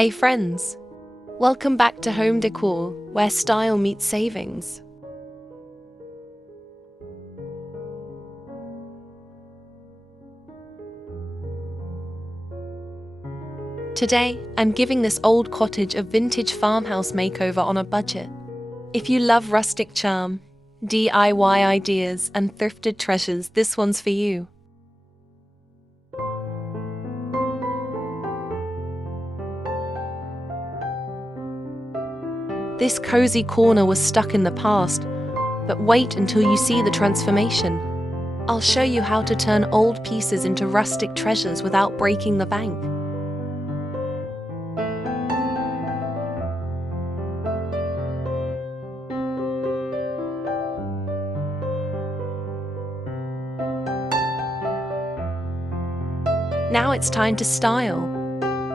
Hey friends! Welcome back to Home Decor, where style meets savings. Today, I'm giving this old cottage a vintage farmhouse makeover on a budget. If you love rustic charm, DIY ideas, and thrifted treasures, this one's for you. This cozy corner was stuck in the past, but wait until you see the transformation. I'll show you how to turn old pieces into rustic treasures without breaking the bank. Now it's time to style.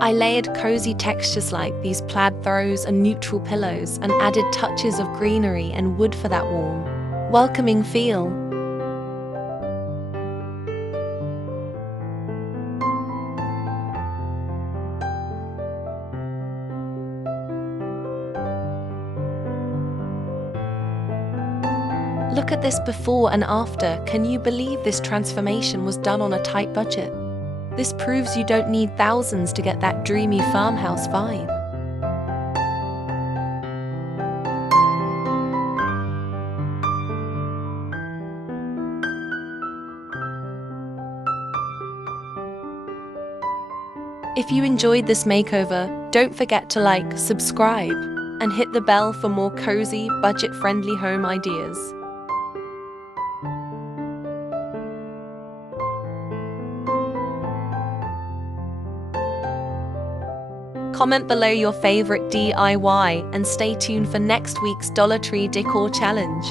I layered cozy textures like these plaid throws and neutral pillows and added touches of greenery and wood for that warm, welcoming feel. Look at this before and after. Can you believe this transformation was done on a tight budget? This proves you don't need thousands to get that dreamy farmhouse vibe. If you enjoyed this makeover, don't forget to like, subscribe, and hit the bell for more cozy, budget-friendly home ideas. Comment below your favorite DIY and stay tuned for next week's Dollar Tree Decor Challenge.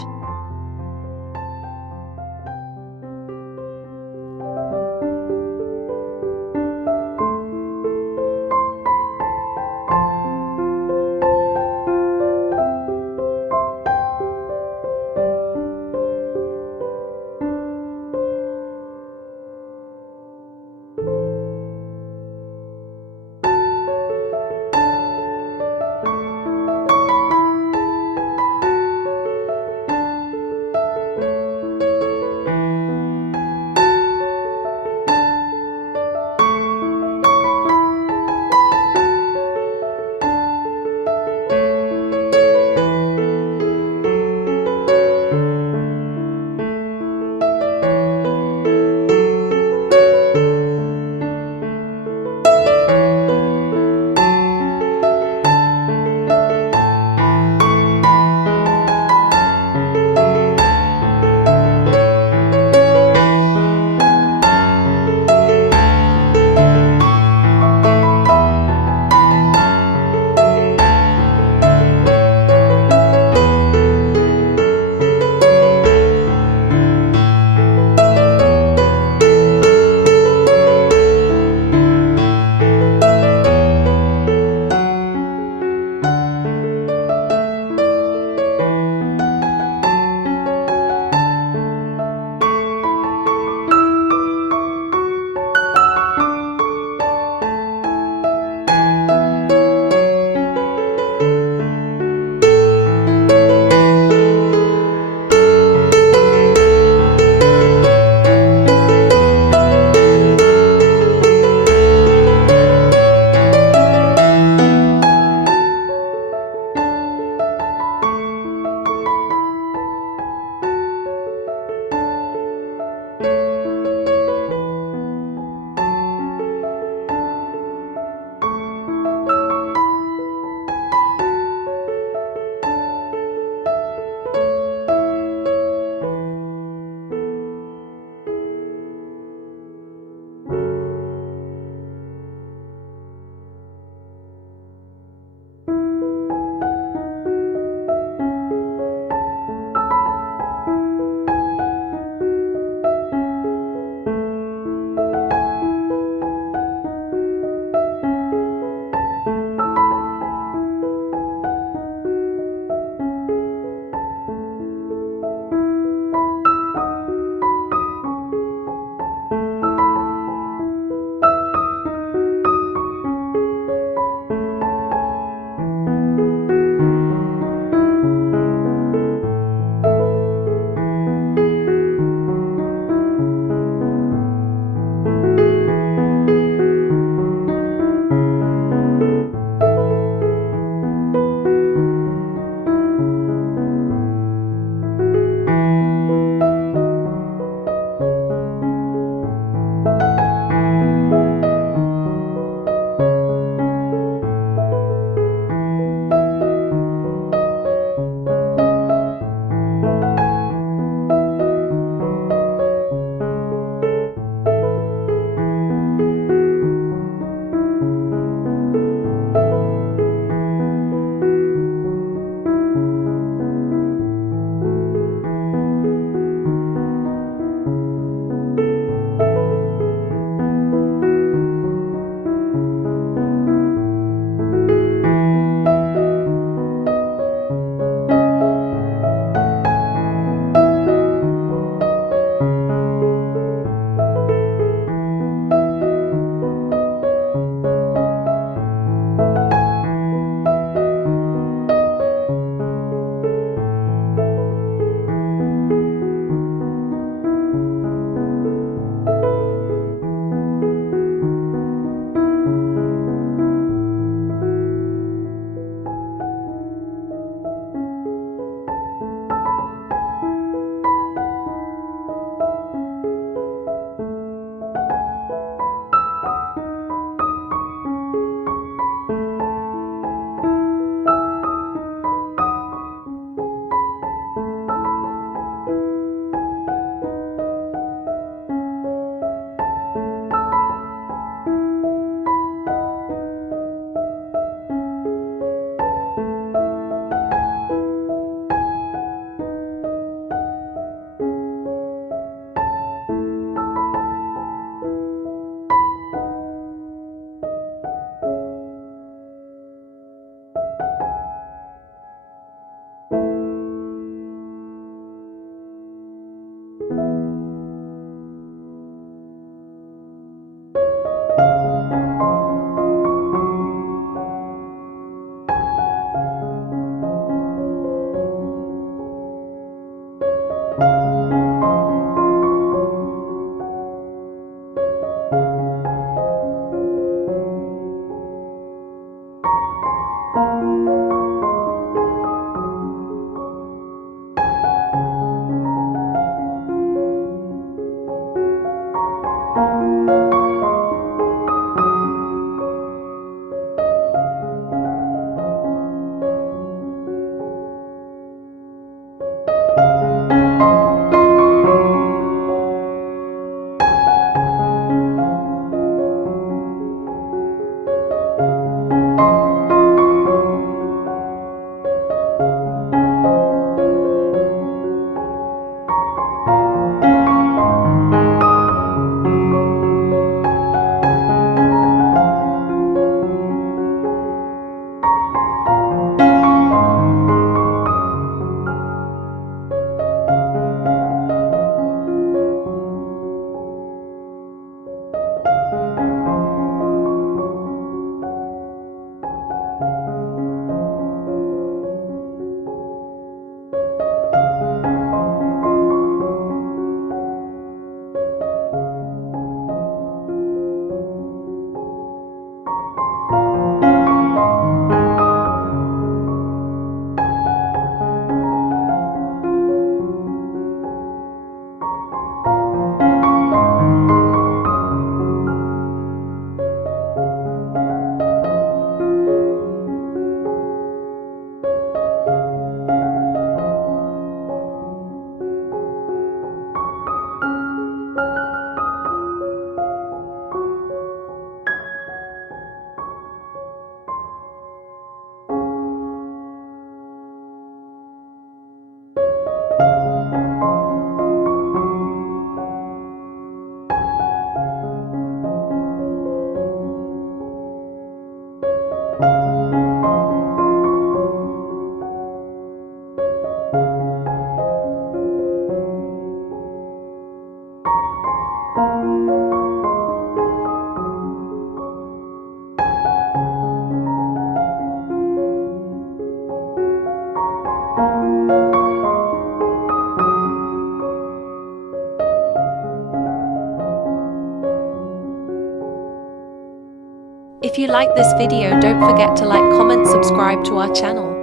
If you like this video, don't forget to like, comment, subscribe to our channel.